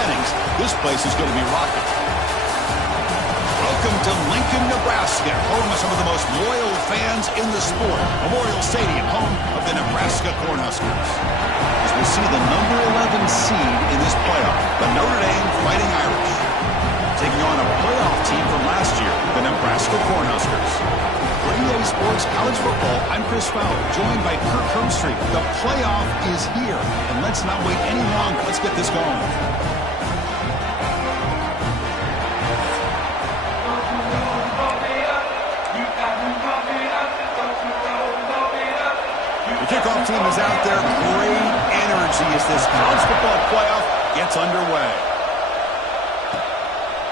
settings, this place is going to be rocking. Welcome to Lincoln, Nebraska, home of some of the most loyal fans in the sport. Memorial Stadium, home of the Nebraska Cornhuskers. As we see the number 11 seed in this playoff, the Notre Dame Fighting Irish, taking on a playoff team from last year, the Nebraska Cornhuskers. For EA Sports College Football, I'm Chris Fowler, joined by Kirk Herbstreit. The playoff is here, and let's not wait any longer. Let's get this going. The kickoff team is out there. Great energy as this college football playoff gets underway.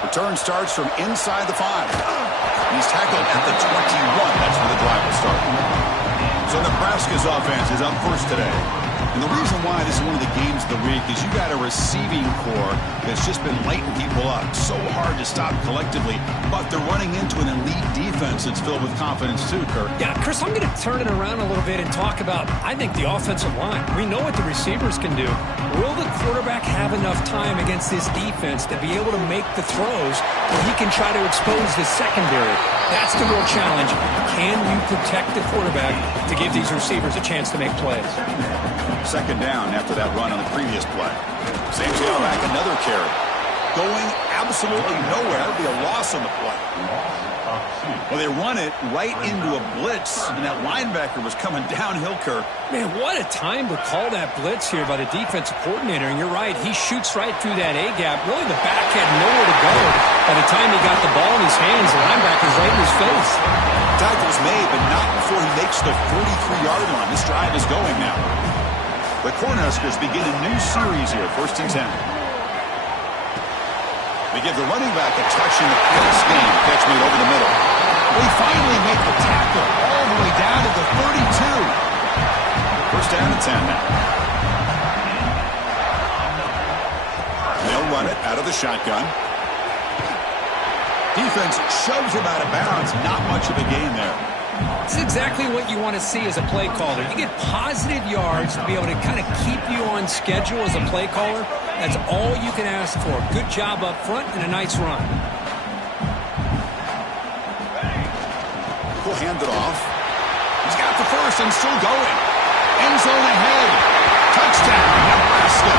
Return starts from inside the 5. He's tackled at the 21. That's where the drive will start. So Nebraska's offense is up first today. And the reason why this is one of the games of the week is you got a receiving core that's just been lighting people up. So hard to stop collectively, but they're running into an elite defense that's filled with confidence too, Kirk. Yeah, Chris, I'm going to turn it around a little bit and talk about, I think, the offensive line. We know what the receivers can do. Will the quarterback have enough time against this defense to be able to make the throws where he can try to expose the secondary? That's the real challenge. Can you protect the quarterback to give these receivers a chance to make plays? Second down after that run on the previous play. Same tailback, another carry. Going absolutely nowhere. It'll be a loss on the play. Well, they run it right into a blitz, and that linebacker was coming downhill, Kirk. Man, what a time to call that blitz here by the defensive coordinator. And you're right, he shoots right through that A-gap. Really, the back had nowhere to go. By the time he got the ball in his hands, the linebacker's right in his face. Tackle's made, but not before he makes the 43-yard line. This drive is going now. The Cornhuskers begin a new series here, 1st and 10. They give the running back a touch in the pass game. Catch made over the middle. They finally make the tackle all the way down to the 32. 1st down and 10 now. They'll run it out of the shotgun. Defense shoves him out of bounds. Not much of a gain there. It's exactly what you want to see as a play caller. You get positive yards to be able to kind of keep you on schedule as a play caller. That's all you can ask for. Good job up front and a nice run. We'll hand it off. He's got the first and still going. End zone ahead. Touchdown, Nebraska,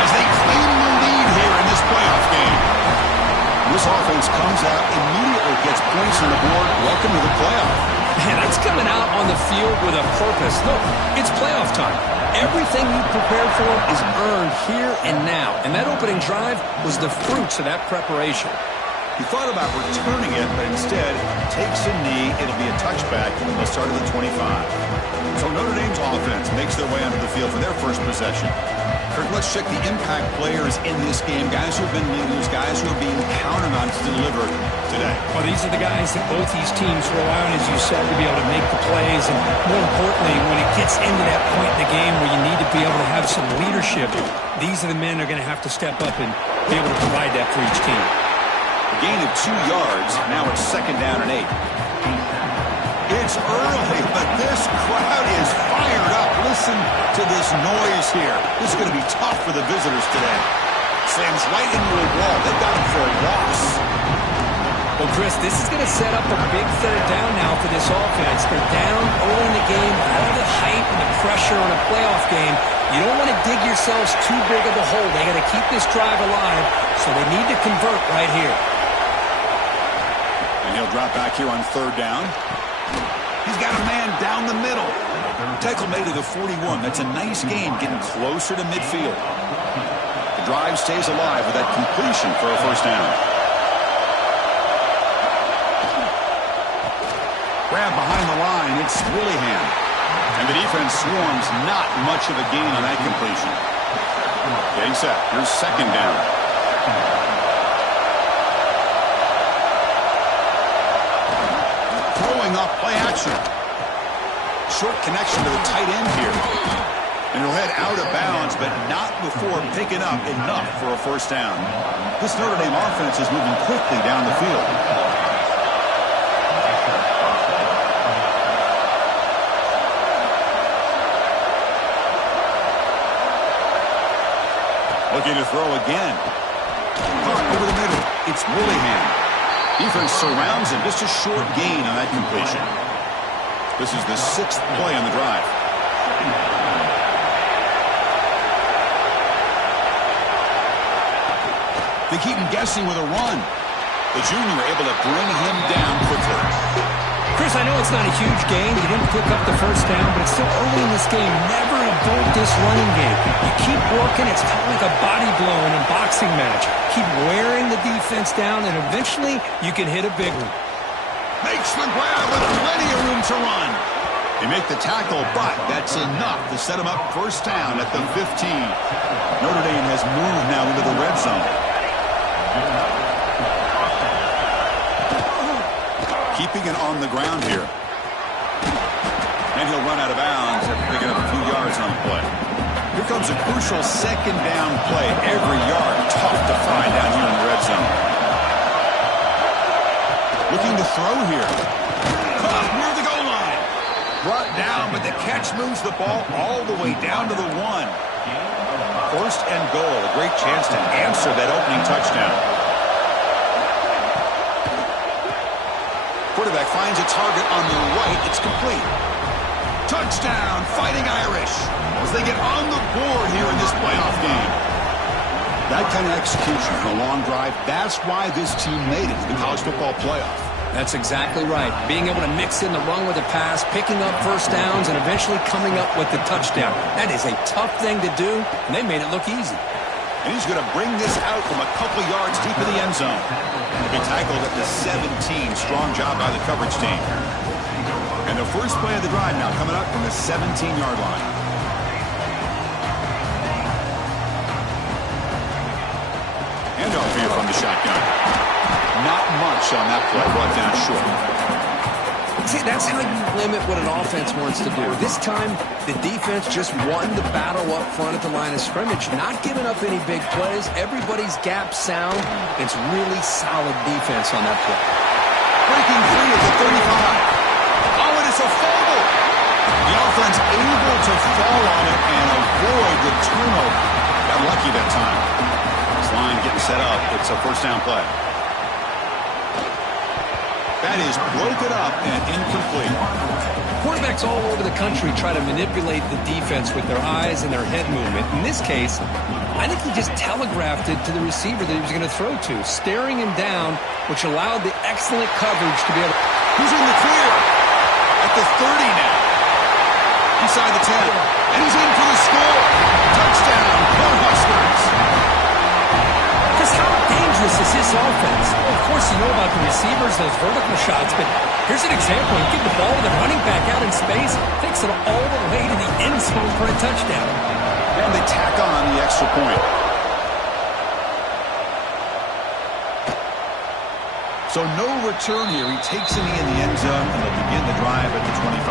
as they claim the lead here in this playoff game. This offense comes out immediately, gets points on the board. Welcome to the playoff. Man, that's coming out on the field with a purpose. Look, it's playoff time. Everything you prepared for is earned here and now. And that opening drive was the fruits of that preparation. He thought about returning it, but instead takes a knee. It'll be a touchback. They'll start at the 25. So Notre Dame's offense makes their way onto the field for their first possession. Kirk, let's check the impact players in this game. Guys who have been leaders, guys who are being counted on to deliver today. Well, these are the guys that both these teams rely on, as you said, to be able to make the plays. And more importantly, when it gets into that point in the game where you need to be able to have some leadership, these are the men that are going to have to step up and be able to provide that for each team. A gain of 2 yards. Now it's 2nd down and 8. It's early, but this crowd is fired up. Listen to this noise here. This is going to be tough for the visitors today. Slams right into a wall. They've got him for a loss. Well, Chris, this is going to set up a big 3rd down now for this offense. They're down early in the game. All the hype and the pressure on a playoff game. You don't want to dig yourselves too big of a hole. They got to keep this drive alive, so they need to convert right here. And he'll drop back here on 3rd down. He's got a man down the middle. Tackle made to the 41. That's a nice gain, getting closer to midfield. The drive stays alive with that completion for a 1st down. Grab behind the line. It's Willingham. And the defense swarms. Not much of a gain on that completion. Getting set. Here's 2nd down. Up play action. Short connection to the tight end here. And he'll head out of bounds, but not before picking up enough for a 1st down. This Notre Dame offense is moving quickly down the field. Looking to throw again. Caught over the middle. It's Willingham. Defense surrounds him. Just a short gain on that completion. This is the 6th play on the drive. They keep him guessing with a run. The junior able to bring him down quickly. Chris, I know it's not a huge gain. You didn't pick up the first down, but it's still early in this game. Never abort this running game. You keep working. It's kind of like a body blow in a boxing match. Keep wearing the defense down, and eventually you can hit a big one. Makes the grab with plenty of room to run. They make the tackle, but that's enough to set him up first down at the 15. Notre Dame has moved now into the red zone. Keeping it on the ground here. And he'll run out of bounds after picking up a few yards on the play. Here comes a crucial second down play. Every yard tough to find down here in the red zone. Looking to throw here. Caught near the goal line. Brought down, but the catch moves the ball all the way down to the 1. First and goal. A great chance to answer that opening touchdown. Quarterback finds a target on the right. It's complete. Touchdown, Fighting Irish, as they get on the board here in this playoff game. That kind of execution on a long drive, that's why this team made it to the college football playoff. That's exactly right. Being able to mix in the run with the pass, picking up first downs, and eventually coming up with the touchdown. That is a tough thing to do, and they made it look easy. And he's going to bring this out from a couple yards deep in the end zone. He'll be tackled at the 17. Strong job by the coverage team. And the first play of the drive now coming up from the 17-yard line. Handoff here from the shotgun. Not much on that play, brought down short. See, that's how you limit what an offense wants to do. This time, the defense just won the battle up front at the line of scrimmage, not giving up any big plays. Everybody's gap sound. It's really solid defense on that play. Breaking free at the 35. Oh, and it's a fumble. The offense able to fall on it and avoid the turnover. Got lucky that time. This line getting set up. It's a first down play. That is broken up and incomplete. Quarterbacks all over the country try to manipulate the defense with their eyes and their head movement. In this case, I think he just telegraphed it to the receiver that he was going to throw to, staring him down, which allowed the excellent coverage to be able to... He's in the clear at the 30 now. Inside the 10. And he's in for the score. Touchdown, Cornhuskers. Chris, how dangerous is this offense? Well, of course, you know about the receivers, those vertical shots, but here's an example. You get the ball to the running back out in space, takes it all the way to the end zone for a touchdown. And they tack on the extra point. So no return here. He takes it in the end zone, and they'll begin the drive at the 25.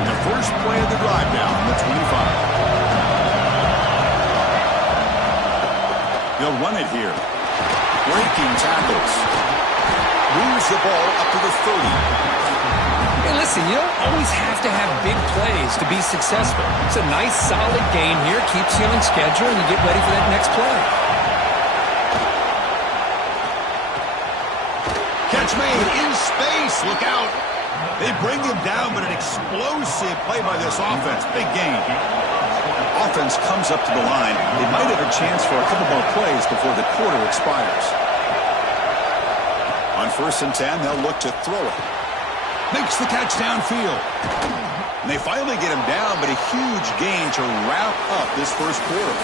And the first play of the drive now on the 25. They'll run it here. Breaking tackles. Moves the ball up to the 30. Hey, listen, you don't always have to have big plays to be successful. It's a nice, solid gain here. Keeps you on schedule, and you get ready for that next play. Catch made in space. Look out. They bring him down, but an explosive play by this offense. Big gain. Offense comes up to the line. They might have a chance for a couple more plays before the quarter expires. On 1st and 10, they'll look to throw it. Makes the catch downfield. And they finally get him down, but a huge gain to wrap up this first quarter.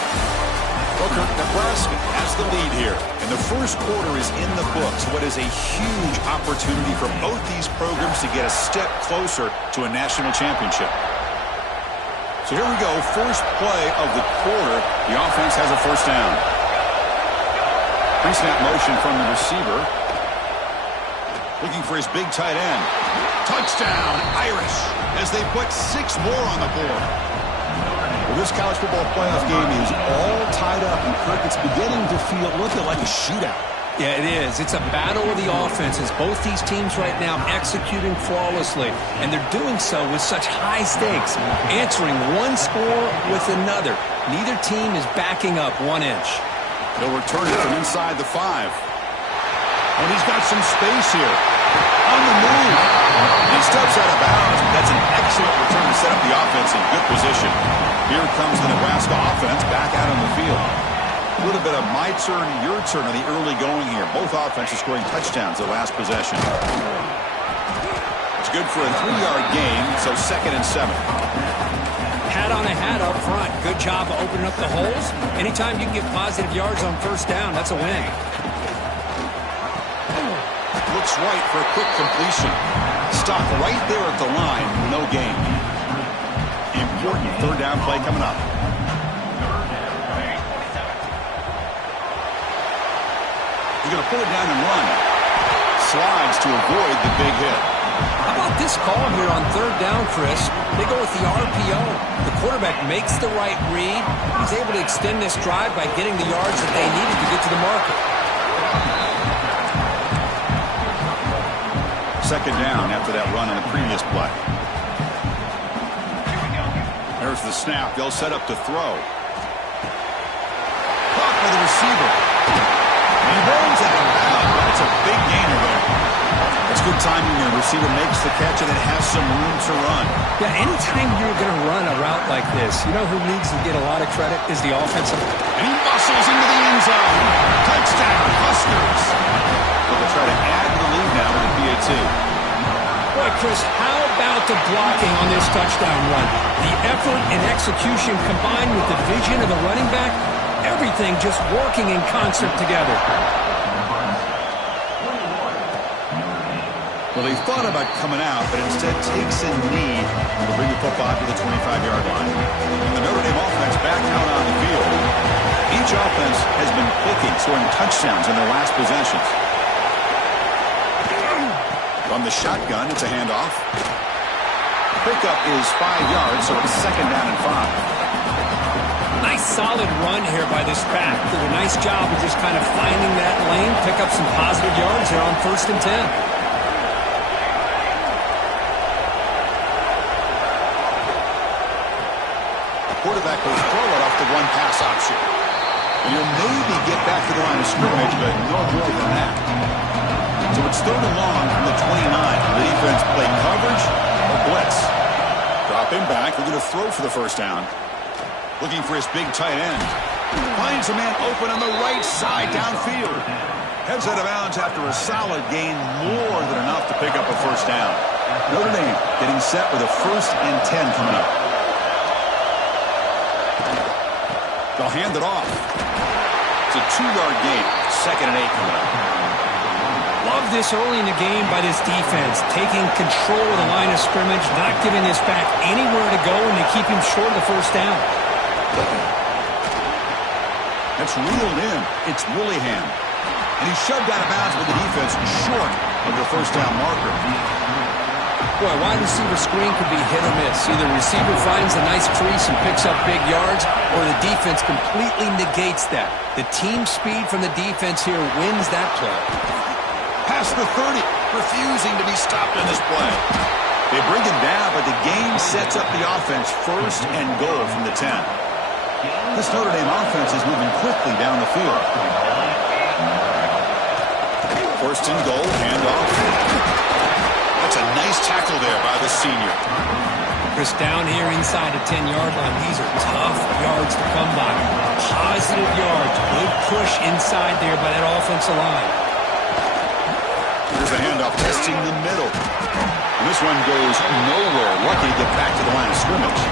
Booker, Nebraska has the lead here. And the first quarter is in the books. What is a huge opportunity for both these programs to get a step closer to a national championship. So here we go, first play of the quarter. The offense has a first down. Pre-snap motion from the receiver. Looking for his big tight end. Touchdown, Irish, as they put 6 more on the board. Well, this college football playoff game is all tied up, and Kirk, it's beginning to feel a little bit like a shootout. Yeah, it is. It's a battle of the offenses. Both these teams right now executing flawlessly, and they're doing so with such high stakes, answering one score with another. Neither team is backing up 1 inch. He'll return it from inside the 5. And he's got some space here. On the move. He steps out of bounds. That's an excellent return to set up the offense in good position. Here comes the Nebraska offense back out on the field. A little bit of my turn, your turn on the early going here. Both offenses scoring touchdowns their last possession. It's good for a 3-yard gain, so 2nd and 7. Hat on a hat up front. Good job of opening up the holes. Anytime you can get positive yards on first down, that's a win. Looks right for a quick completion. Stopped right there at the line. No gain. Important 3rd down play coming up. He's going to pull it down and run. Slides to avoid the big hit. How about this call here on 3rd down, Chris? They go with the RPO. The quarterback makes the right read. He's able to extend this drive by getting the yards that they needed to get to the marker. 2nd down after that run on the previous play. There's the snap. They'll set up to throw. Caught by the receiver. He runs out of bounds. That's a big gainer there. That's good timing when the receiver makes the catch and it has some room to run. Yeah, anytime you're going to run a route like this, you know who needs to get a lot of credit is the offensive. And he muscles into the end zone. Touchdown, Huskers. They'll try to add to the lead now with a PAT. Boy, Chris, how about the blocking on this touchdown run? The effort and execution combined with the vision of the running back, everything just working in concert together. Well, he thought about coming out, but instead takes a knee to bring the football to the 25-yard line. And the Notre Dame offense back out on the field. Each offense has been clicking, scoring touchdowns in their last possessions. From the shotgun, it's a handoff. Pickup is 5 yards, so it's 2nd down and 5. Nice solid run here by this back. Did a nice job of just kind of finding that lane, pick up some positive yards here on 1st and 10. Quarterback will throw it off the one pass option. And you'll maybe get back to the line of scrimmage, but no more than that. So it's 3rd and long from the 29. The defense play coverage or blitz. Dropping back. They're going to throw for the 1st down. Looking for his big tight end. Finds a man open on the right side downfield. Heads out of bounds after a solid gain, more than enough to pick up a 1st down. Notre Dame getting set with a 1st and 10 coming up. They'll hand it off. It's a 2-yard gain. 2nd and 8 coming up. Love this early in the game by this defense. Taking control of the line of scrimmage, not giving this back anywhere to go, and they keep him short of the 1st down. That's reeled in. It's Willingham. And he's shoved out of bounds with the defense short of the 1st down marker. Boy, wide receiver screen could be hit or miss. Either receiver finds a nice crease and picks up big yards, or the defense completely negates that. The team speed from the defense here wins that play. Past the 30, refusing to be stopped in this play. They bring him down, but the game sets up the offense 1st and goal from the 10. This Notre Dame offense is moving quickly down the field. 1st and goal, handoff. That's a nice tackle there by the senior. Chris, down here inside the 10-yard line, these are tough yards to come by. Positive yards, good push inside there by that offensive line. Here's a handoff testing the middle. And this one goes nowhere. Lucky to get back to the line of scrimmage.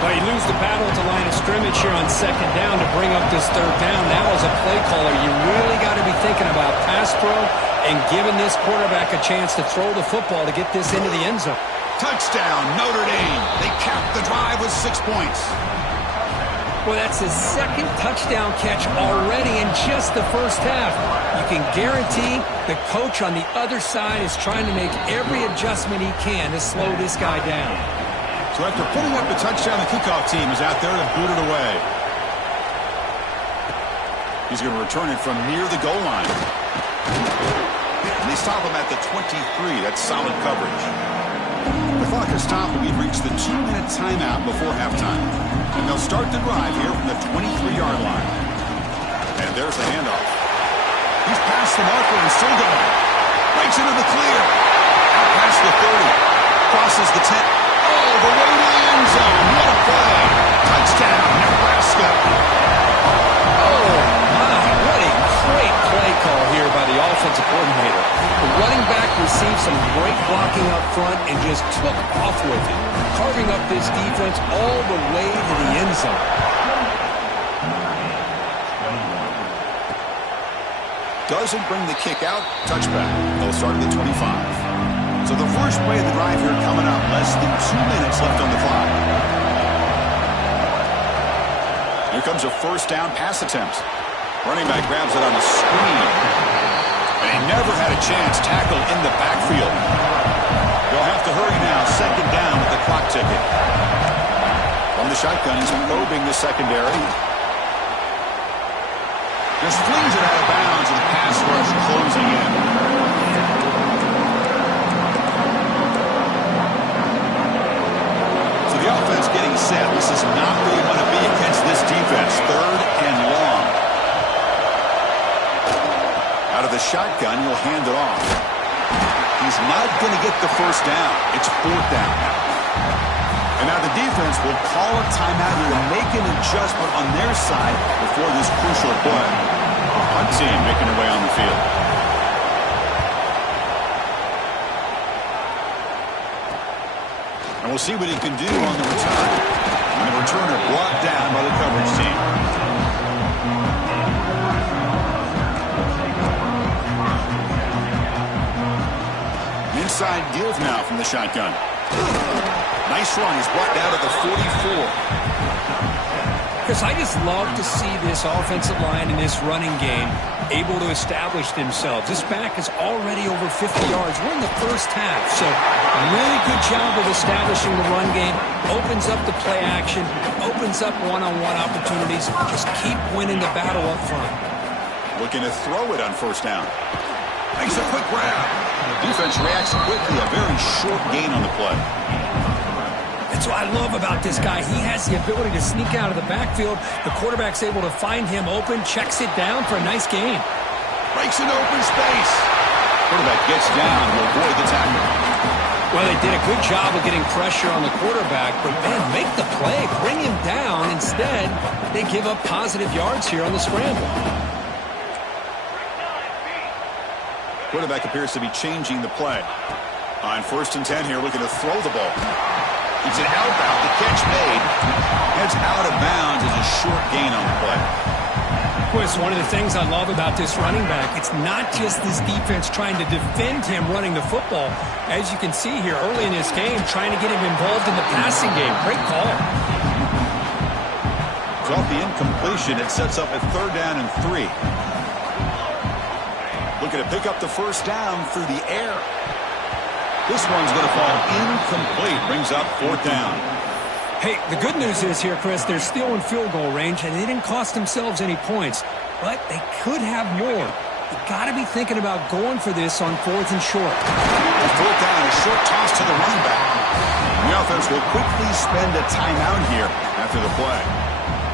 Well, you lose the battle at the line of scrimmage here on 2nd down to bring up this 3rd down. Now as a play caller, you really got to be thinking about pass pro and giving this quarterback a chance to throw the football to get this into the end zone. Touchdown, Notre Dame. They capped the drive with 6 points. Well, that's his 2nd touchdown catch already in just the 1st half. You can guarantee the coach on the other side is trying to make every adjustment he can to slow this guy down. So after putting up the touchdown, the kickoff team is out there to boot it away. He's going to return it from near the goal line. And they stop him at the 23. That's solid coverage. The clock has stopped. We've reached the 2-minute timeout before halftime. And they'll start the drive here from the 23-yard line. And there's the handoff. He's past the marker and still going. Breaks into the clear. Out past the 30. Crosses the 10. Oh, the way to the end zone. What a play. Touchdown, Nebraska. Oh, my. What a great play call here by the offensive coordinator. The running back received some great blocking up front and just took off with it, carving up this defense all the way to the end zone. Doesn't bring the kick out. Touchback. They'll start at the 25. So the first play of the drive here coming up. Less than 2 minutes left on the clock. Here comes a first down pass attempt. Running back grabs it on a screen. And he never had a chance. Tackle in the backfield. They'll have to hurry now. Second down with the clock ticking. From the shotgun, he's probing the secondary. Just flings it out of bounds and the pass rush closing in. So the offense getting set. This is not where you want to be against this defense. Third and long. Out of the shotgun, he'll hand it off. He's not going to get the first down. It's fourth down now. And now the defense will call a timeout here to make an adjustment on their side before this crucial play. The punt team making their way on the field. And we'll see what he can do on the return. And the returner brought down by the coverage team. Inside give now from the shotgun. Nice run. He's brought down to the 44. Because I just love to see this offensive line in this running game able to establish themselves. This back is already over 50 yards. We're in the first half, so really good job of establishing the run game. Opens up the play action, opens up one-on-one opportunities. Just keep winning the battle up front. Looking to throw it on first down. Makes a quick grab. Defense reacts quickly. A very short gain on the play. That's what I love about this guy. He has the ability to sneak out of the backfield. The quarterback's able to find him open, checks it down for a nice gain. Breaks into open space. Quarterback gets down to avoid the tackle. Well, they did a good job of getting pressure on the quarterback, but, man, make the play. Bring him down. Instead, they give up positive yards here on the scramble. Quarterback appears to be changing the play. On 1st and 10 here, looking to throw the ball. It's an outbound. The catch made. Heads out of bounds as a short gain on the play. Chris, one of the things I love about this running back, it's not just this defense trying to defend him running the football. As you can see here early in this game, trying to get him involved in the passing game. Great call. So off the incompletion, it sets up a 3rd down and 3. Looking to pick up the first down through the air. This one's going to fall incomplete. Brings up 4th down. Hey, the good news is here, Chris, they're still in field goal range, and they didn't cost themselves any points. But they could have more. You got to be thinking about going for this on 4th and short. A 4th down, a short toss to the running back. The offense will quickly spend a timeout here after the play.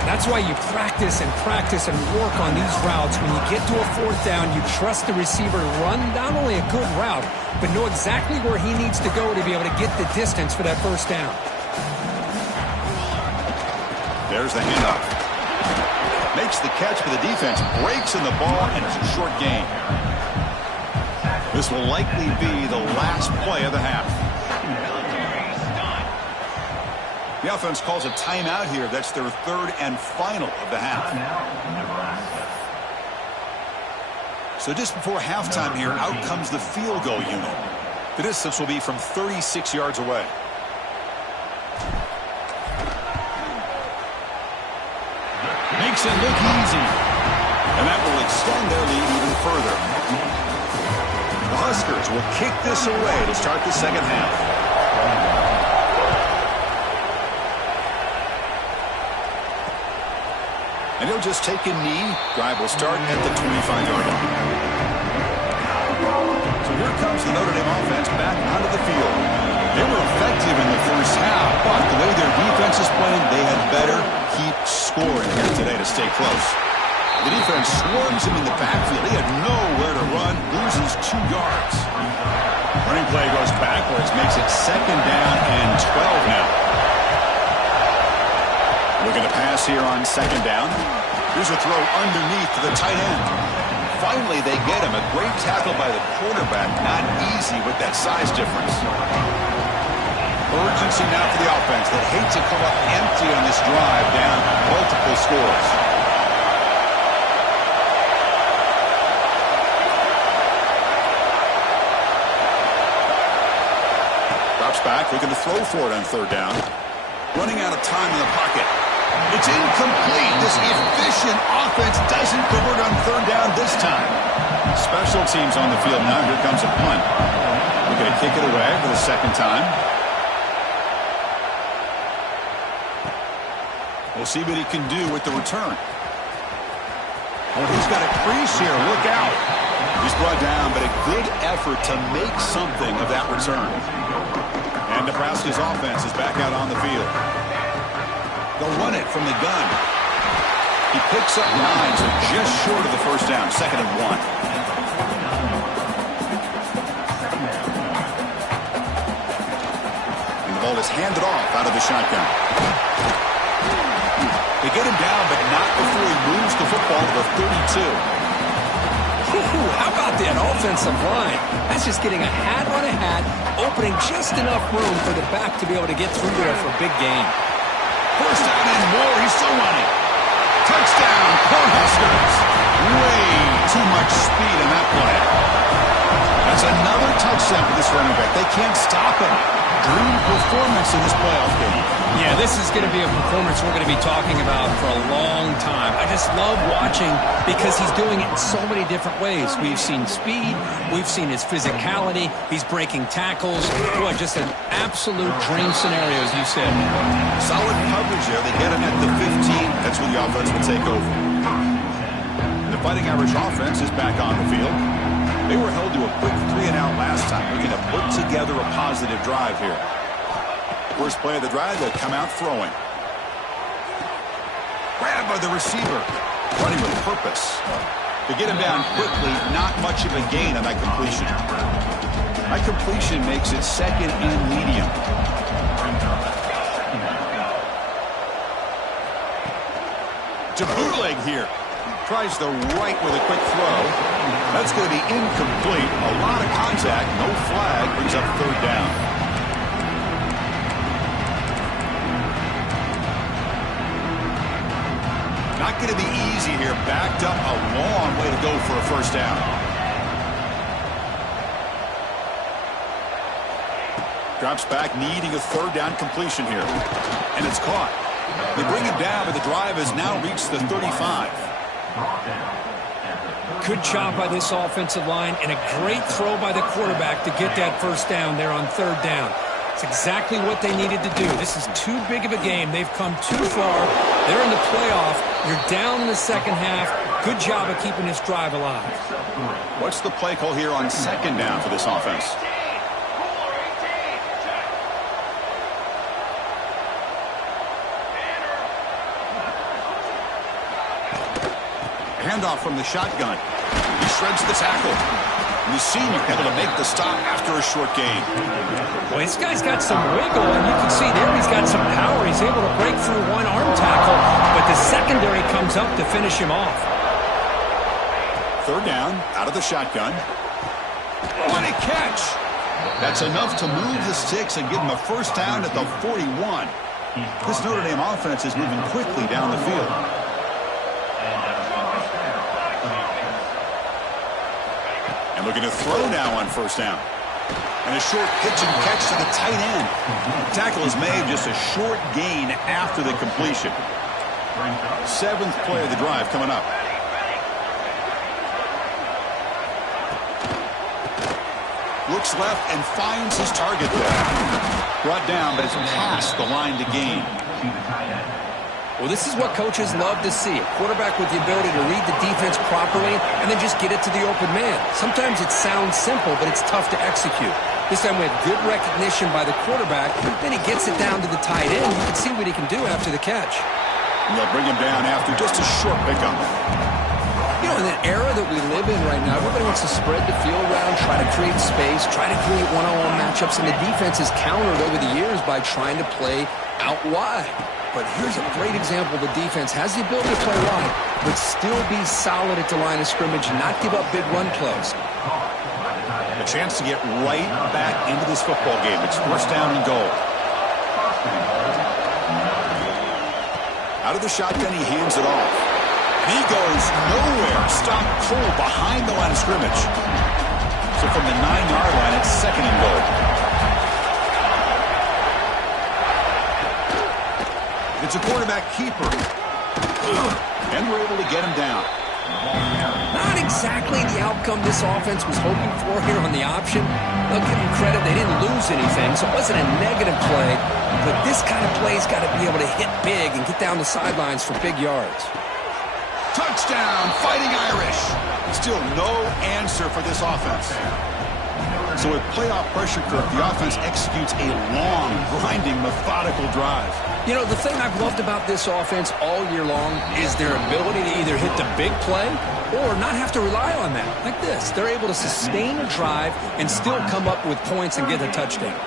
That's why you practice and work on these routes. When you get to a 4th down, you trust the receiver to run not only a good route, but know exactly where he needs to go to be able to get the distance for that first down. There's the handoff. Makes the catch for the defense. Breaks in the ball, and it's a short gain. This will likely be the last play of the half. The offense calls a timeout here. That's their 3rd and final of the half. So just before halftime here, out comes the field goal unit. The distance will be from 36 yards away. Makes it look easy. And that will extend their lead even further. The Huskers will kick this away to start the second half. And he'll just take a knee. Drive will start at the 25-yard line. So here comes the Notre Dame offense back onto the field. They were effective in the first half, but the way their defense is playing, they had better keep scoring here today to stay close. The defense swarms him in the backfield. He had nowhere to run, loses 2 yards. Running play goes backwards, makes it 2nd down and 12 now. Looking to pass here on 2nd down. Here's a throw underneath to the tight end. Finally, they get him. A great tackle by the quarterback. Not easy with that size difference. Urgency now for the offense that hate to come up empty on this drive, down multiple scores. Drops back, looking to throw for it on 3rd down. Running out of time in the pocket. It's incomplete. This efficient offense doesn't convert on 3rd down this time. Special teams on the field now. Here comes a punt. We're going to kick it away for the 2nd time. We'll see what he can do with the return. Oh, he's got a crease here. Look out. He's brought down, but a good effort to make something of that return. And Nebraska's offense is back out on the field. They'll run it from the gun. He picks up 9, so just short of the 1st down. 2nd and 1. And the ball is handed off out of the shotgun. They get him down, but not before he moves the football to the 32. How about that offensive line? That's just getting a hat on a hat, opening just enough room for the back to be able to get through there for a big gain. 1st down and more. He's still running. Touchdown, Cornhuskers. Way too much speed in that play. That's another touchdown for this running back. They can't stop him. Dream performance in this playoff game. Yeah, this is going to be a performance we're going to be talking about for a long time. I just love watching because he's doing it in so many different ways. We've seen speed. We've seen his physicality. He's breaking tackles. Boy, just an absolute dream scenario, as you said. Solid coverage there. They get him at the 15. That's when the offense will take over. The Fighting Irish offense is back on the field. They were held to a quick 3-and-out last time. Looking to put together a positive drive here. First play of the drive, they'll come out throwing. Grabbed by the receiver. Running with purpose. To get him down quickly, not much of a gain on that completion. That completion makes it 2nd and medium. To bootleg here. Tries the right with a quick throw. That's going to be incomplete. A lot of contact. No flag. Brings up 3rd down. Not going to be easy here. Backed up a long way to go for a 1st down. Drops back, needing a 3rd down completion here. And it's caught. They bring him down, but the drive has now reached the 35. Good job by this offensive line and a great throw by the quarterback to get that 1st down there on 3rd down. It's exactly what they needed to do. This is too big of a game. They've come too far. They're in the playoff. You're down in the 2nd half. Good job of keeping this drive alive. What's the play call here on 2nd down for this offense? Handoff from the shotgun. He shreds the tackle. And the senior able to make the stop after a short gain. Well, this guy's got some wiggle, and you can see there he's got some power. He's able to break through one arm tackle, but the secondary comes up to finish him off. 3rd down, out of the shotgun. What a catch! That's enough to move the sticks and give him a 1st down at the 41. This Notre Dame offense is moving quickly down the field. And looking to throw now on 1st down. And a short pitch and catch to the tight end. Tackle is made, just a short gain after the completion. 7th play of the drive coming up. Looks left and finds his target there. Brought down, but it's past the line to gain. Well, this is what coaches love to see. A quarterback with the ability to read the defense properly and then just get it to the open man. Sometimes it sounds simple, but it's tough to execute. This time we have good recognition by the quarterback. Then he gets it down to the tight end. You can see what he can do after the catch. And they'll bring him down after just a short pickup. You know, in the era that we live in right now, everybody wants to spread the field around, try to create space, try to create one-on-one matchups, and the defense has countered over the years by trying to play out wide. But here's a great example. The defense has the ability to play wide, but still be solid at the line of scrimmage and not give up big run plays. A chance to get right back into this football game. It's first down and goal. Out of the shotgun, he hands it off. And he goes nowhere. Stopped cold behind the line of scrimmage. So from the 9-yard line, it's second and goal. It's a quarterback keeper. And we're able to get him down. Not exactly the outcome this offense was hoping for here on the option. They'll give them credit. They didn't lose anything, so it wasn't a negative play. But this kind of play's got to be able to hit big and get down the sidelines for big yards. Touchdown, Fighting Irish. Still no answer for this offense. So with playoff pressure curve, the offense executes a long, grinding, methodical drive. You know, the thing I've loved about this offense all year long is their ability to either hit the big play or not have to rely on that. Like this, they're able to sustain a drive and still come up with points and get a touchdown.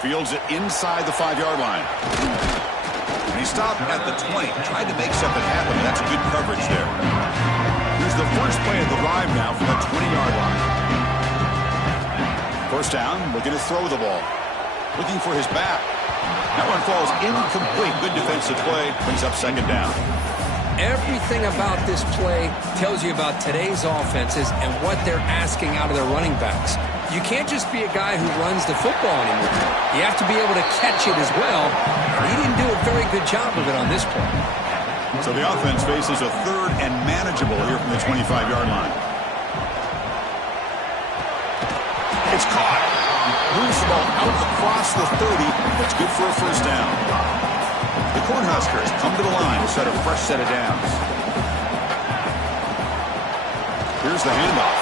Fields it inside the 5-yard line. And he stopped at the 20, tried to make something happen, but that's good coverage there. Here's the first play of the drive now from the 20-yard line. First down, looking to throw the ball. Looking for his back. That one falls incomplete. Good defensive play. Brings up second down. Everything about this play tells you about today's offenses and what they're asking out of their running backs. You can't just be a guy who runs the football anymore. You have to be able to catch it as well. He didn't do a very good job of it on this play. So the offense faces a third and manageable here from the 25-yard line. It's caught. Moves the ball out across the 30. That's good for a first down. The Cornhuskers come to the line to set a fresh set of downs. Here's the handoff.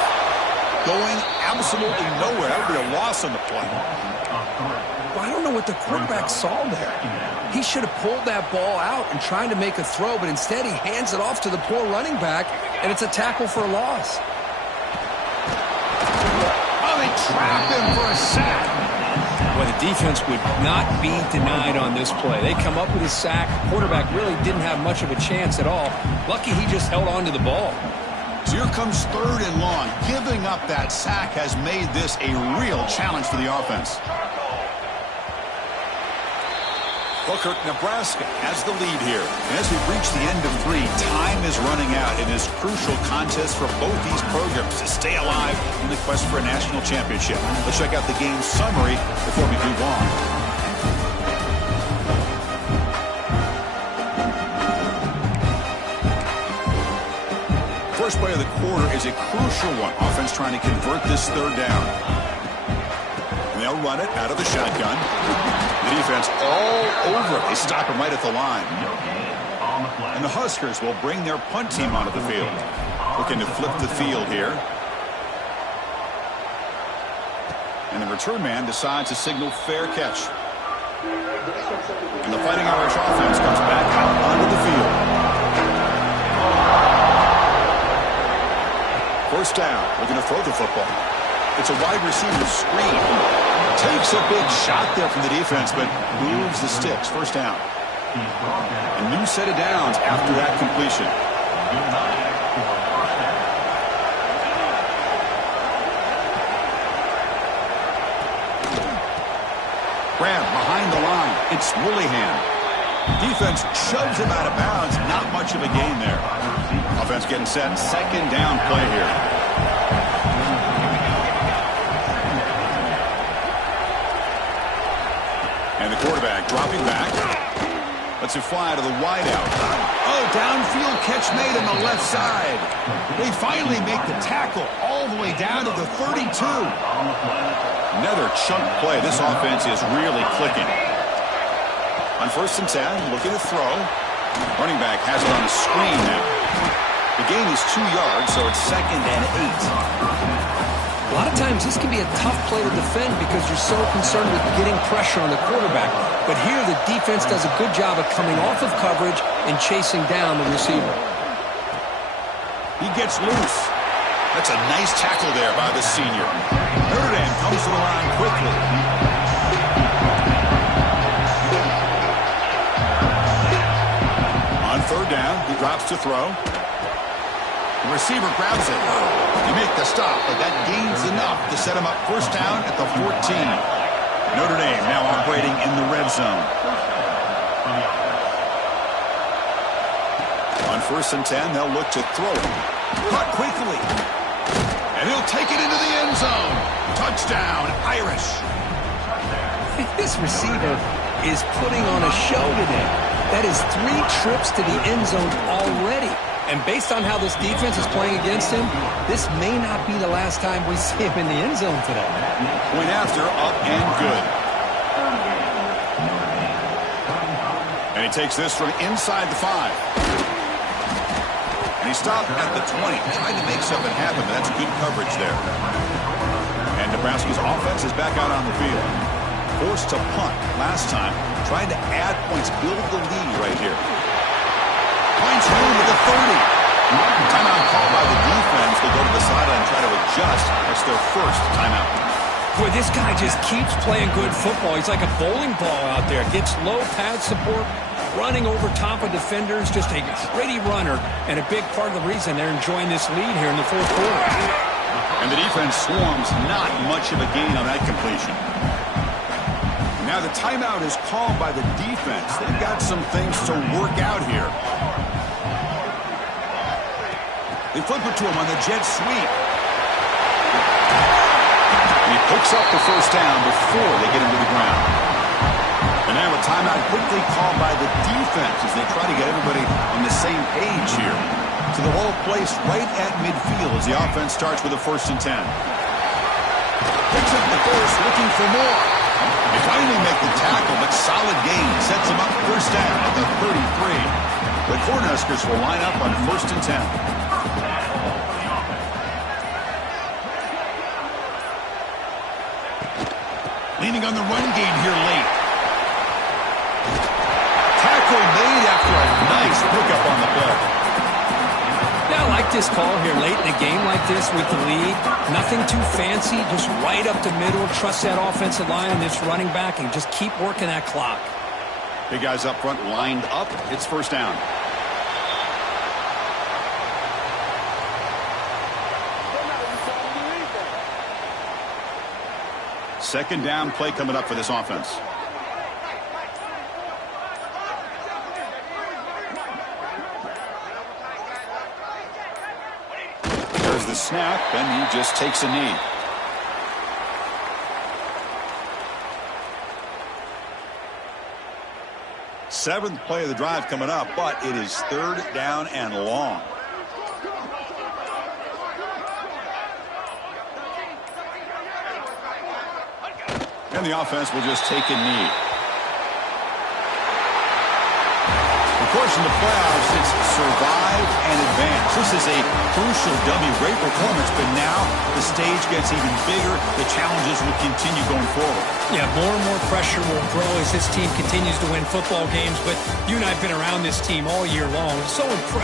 Going absolutely nowhere. That would be a loss on the play. Well, I don't know what the quarterback saw there. He should have pulled that ball out and tried to make a throw, but instead he hands it off to the poor running back, and it's a tackle for a loss. Oh, they trap him for a sack. Well, the defense would not be denied on this play. They come up with a sack. The quarterback really didn't have much of a chance at all. Lucky he just held on to the ball. So here comes third and long. Giving up that sack has made this a real challenge for the offense. Booker, Nebraska has the lead here. And as we reach the end of 3, time is running out in this crucial contest for both these programs to stay alive in the quest for a national championship. Let's check out the game summary before we move on. First play of the quarter is a crucial one. Offense trying to convert this third down. And they'll run it out of the shotgun. The defense all over it. They stop him right at the line. And the Huskers will bring their punt team onto the field. Looking to flip the field here. And the return man decides to signal fair catch. And the Fighting Irish offense comes back out onto the field. First down. Looking to throw the football. It's a wide receiver screen. Takes a big shot there from the defense, but moves the sticks. First down. A new set of downs after that completion. Grab behind the line. It's Willingham. Defense shoves him out of bounds. Not much of a gain there. Offense getting set. Second down play here. And the quarterback dropping back. Lets it fly to the wideout. Oh, downfield catch made on the left side. They finally make the tackle all the way down to the 32. Another chunk play. This offense is really clicking. On 1st and 10, looking to throw. Running back has it on a screen now. The gain is 2 yards, so it's 2nd and 8. A lot of times this can be a tough play to defend because you're so concerned with getting pressure on the quarterback. But here the defense does a good job of coming off of coverage and chasing down the receiver. He gets loose. That's a nice tackle there by the senior. Notre Dame comes to the line quickly. On 3rd down, he drops to throw. The receiver grabs it. You make the stop, but that gains enough to set him up 1st down at the 14. Notre Dame now operating in the red zone. On 1st and 10, they'll look to throw it. Cut quickly. And he'll take it into the end zone. Touchdown, Irish. This receiver is putting on a show today. That is 3 trips to the end zone already. And based on how this defense is playing against him, this may not be the last time we see him in the end zone today. Point after, up and good. And he takes this from inside the 5. And he stopped at the 20, trying to make something happen, but that's good coverage there. And Nebraska's offense is back out on the field. Forced to punt last time, trying to add points, build the lead right here. Finds room at the 30. Timeout called by the defense. They go to the sideline and try to adjust. That's their first timeout. Boy, this guy just keeps playing good football. He's like a bowling ball out there. Gets low pad support, running over top of defenders. Just a gritty runner, and a big part of the reason they're enjoying this lead here in the 4th quarter. And the defense swarms, not much of a gain on that completion. Now the timeout is called by the defense. They've got some things to work out here. They flip it to him on the jet sweep. And he picks up the 1st down before they get him to the ground. And now a timeout quickly called by the defense as they try to get everybody on the same page here. So the ball placed right at midfield as the offense starts with a 1st and 10. Picks up the 1st, looking for more. They finally make the tackle, but solid gain sets them up 1st down at the 33. The Cornhuskers will line up on 1st and 10. Leaning on the run game here late. Tackle made after a nice pickup on the play. Yeah, I like this call here late in a game like this with the lead. Nothing too fancy, just right up the middle. Trust that offensive line and this running back and just keep working that clock. Big guys up front lined up. It's 1st down. Second down play coming up for this offense. There's the snap, and he just takes a knee. Seventh play of the drive coming up, but it is 3rd down and long. And the offense will just take a knee. Of course, in the playoffs, it's survive and advance. This is a crucial W. Great performance, but now the stage gets even bigger. The challenges will continue going forward. Yeah, more and more pressure will grow as this team continues to win football games. But you and I have been around this team all year long. So impressed.